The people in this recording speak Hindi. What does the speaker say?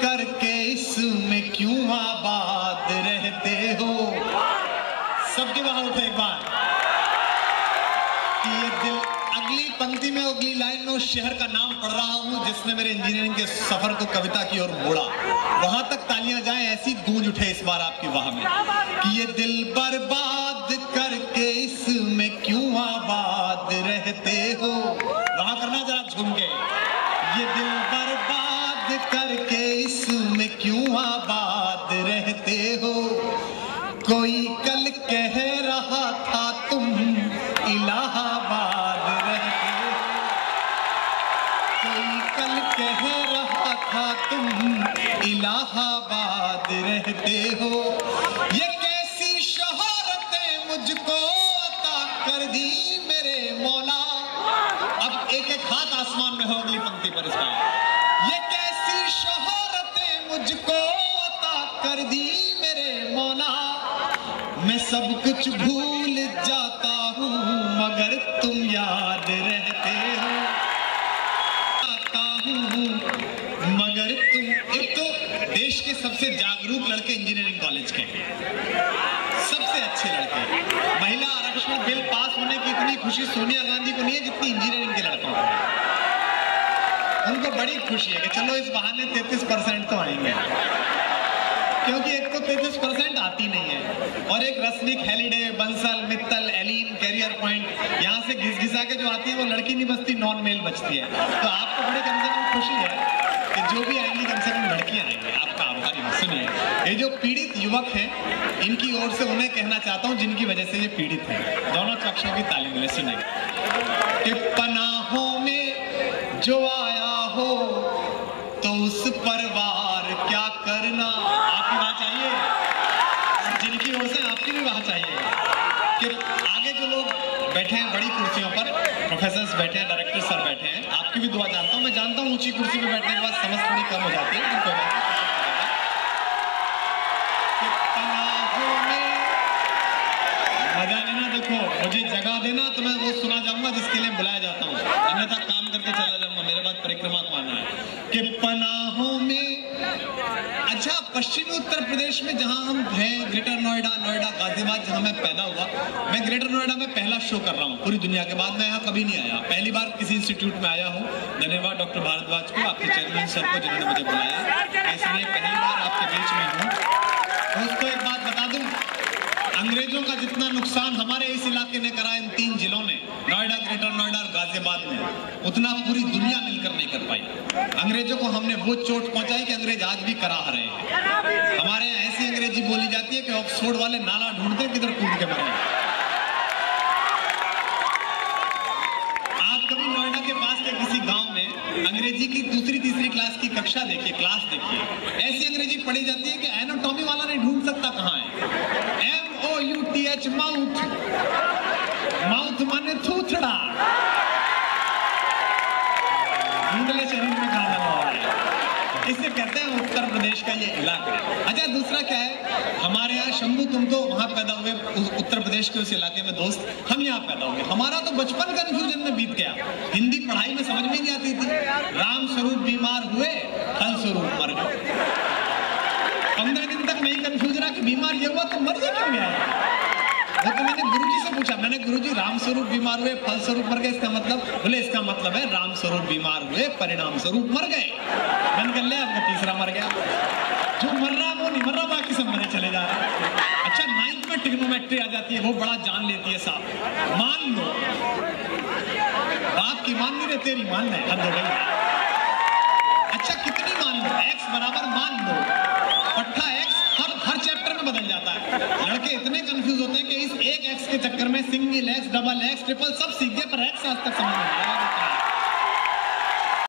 करके इसमें क्यों आबाद रहते हो। सबके वहां उठे एक बार कि ये दिल, अगली पंक्ति में अगली लाइन में उस शहर का नाम पढ़ रहा हूं जिसने मेरे इंजीनियरिंग के सफर को कविता की ओर मोड़ा। वहां तक तालियां जाएं, ऐसी गूंज उठे इस बार आपकी वाह में कि ये दिल बर्बाद करके इसमें क्यों आबाद रहते हो। वहां करना जरा झूम के, ये दिल बर्बाद करके इसमें क्यों आबाद रहते हो। कोई कल कह रहा था तुम इलाहाबाद रहते हो, कोई कल कह रहा था तुम इलाहाबाद रहते हो। ये कैसी शोहरतें मुझको अता कर दी मेरे मौला। अब एक एक हाथ आसमान में हो अगली पंक्ति पर इसका। ये कैसी शोहरतें मुझको अता कर दी मेरे मौला। मैं सब कुछ भूल जाता हूँ मगर तुम याद रहते हो। आता हूँ मगर तुम। एक तो देश के सबसे जागरूक लड़के इंजीनियरिंग कॉलेज के हैं, सबसे अच्छे लड़के। महिला आरक्षण बिल पास होने की इतनी खुशी सोनिया गांधी को नहीं है जितनी इंजीनियरिंग के लड़कों को है। उनको बड़ी खुशी है कि चलो इस बहाने 33% तो आएंगे, क्योंकि एक तो 33% आती नहीं है और एक रसनिक, हेलिडे, Bansal, Mittal, Allen, Career Point, यहाँ से घिस-घिसा के जो आती है वो लड़की नहीं बचती, नॉन मेल बचती है। तो आपको बड़ी कम से कम खुशी है कि जो भी आएंगी कम से कम लड़कियां आएंगी। आपका आभारी हूं। सुनिए, ये जो पीड़ित युवक हैं इनकी ओर से उन्हें कहना चाहता हूँ जिनकी वजह से ये पीड़ित है। दोनों पक्षों की ताली मिले। सुनिए कि पनाहों में जो आया हो तो उस परिवार क्या करना। आपकी बात चाहिए और जिनकी ओर से आपकी भी बात चाहिए कि आगे जो लोग बैठे हैं बड़ी कुर्सियों पर, प्रोफेसर्स बैठे हैं, डायरेक्टर सर बैठे हैं, आपकी भी दुआ जानता हूं। मैं जानता हूं ऊंची कुर्सी पे बैठने के बाद समझ थोड़ी कम हो जाती है, लेकिन कोई बात नहीं। पनाहों में मजा लेना, देखो मुझे जगह देना तो मैं वो सुना जाऊंगा जिसके लिए बुलाया जाता हूँ, अन्यथा काम करके चला जाऊंगा। मेरे बाद परिक्रमा को आना है कि पनाहों में। अच्छा, पश्चिमी उत्तर प्रदेश में जहां हम हैं, ग्रेटर नोएडा, गाजियाबाद, जहां मैं पैदा हुआ, मैं ग्रेटर नोएडा में पहला शो कर रहा हूं पूरी दुनिया के बाद। मैं यहाँ कभी नहीं आया, पहली बार किसी इंस्टीट्यूट में आया हूँ। धन्यवाद डॉक्टर भारद्वाज को, आपके चेयरमैन सर को, जिन्होंने मुझे बुलाया। इसलिए पहली बार आपके बीच में हूँ। उसको एक बात बता दूं, अंग्रेजों का जितना नुकसान हमारे इस इलाके ने करा, इन 3 जिलों ने, नोएडा, ग्रेटर नोएडा और गाजियाबाद में, उतना पूरी दुनिया मिलकर नहीं कर पाई। अंग्रेजों को हमने वो चोट पहुंचाई कि अंग्रेज आज भी करा रहे हैं। हमारे यहाँ ऐसी अंग्रेजी बोली जाती है कि ऑक्सफोर्ड वाले नाला ढूंढते किधर कूद के मरे। आप कभी नोएडा के पास के किसी गांव में अंग्रेजी की 2री 3री क्लास की कक्षा देखिए, क्लास देखिए, ऐसी अंग्रेजी पढ़ी जाती है कि एनाटॉमी वाला नहीं ढूंढ सकता कहाँ है। MOUTH, माउथ, माउथ माने थूथड़ा, ढूंढले शरीर में कहा लगा है। इसे कहते हैं उत्तर प्रदेश का ये इलाका। अच्छा, दूसरा क्या है, हमारे यहाँ शंभू, तुम तो वहां पैदा हुए उत्तर प्रदेश के उस इलाके में दोस्त, हम यहाँ पैदा हुए। हमारा तो बचपन कंफ्यूजन में बीत गया, हिंदी पढ़ाई में समझ में नहीं आती थी। राम स्वरूप बीमार हुए, फल स्वरूप मर गए। 15 दिन तक नहीं कंफ्यूज रहा कि बीमार ये हुआ तो मर ये क्यों गया। वो तो मैंने गुरुजी से पूछा, मैंने गुरुजी राम स्वरूप बीमार हुए, फल स्वरूप मर गए, इसका मतलब? बोले इसका मतलब है राम स्वरूप बीमार हुए, परिणाम स्वरूप मर गए। मैंने कह लिया आपका तीसरा मर गया, जो मर रहा वो नहीं मर रहा, बाकी सब मरे चले जा रहे हैं। अच्छा, 9th में ट्रिग्नोमेट्री आ जाती है, वो बड़ा जान लेती है साहब। मान लो, बाप की मान नहीं रहे, तेरी मान ले, हद हो गई। अच्छा, कितनी मान लो? x बराबर मान लो, पट्टा x हर चैप्टर में बदल जाता है। लड़के इतने कंफ्यूज होते हैं कि इस एक x के चक्कर में single x, double x, triple सब सीख गए, पर x आज तक समझ नहीं आया।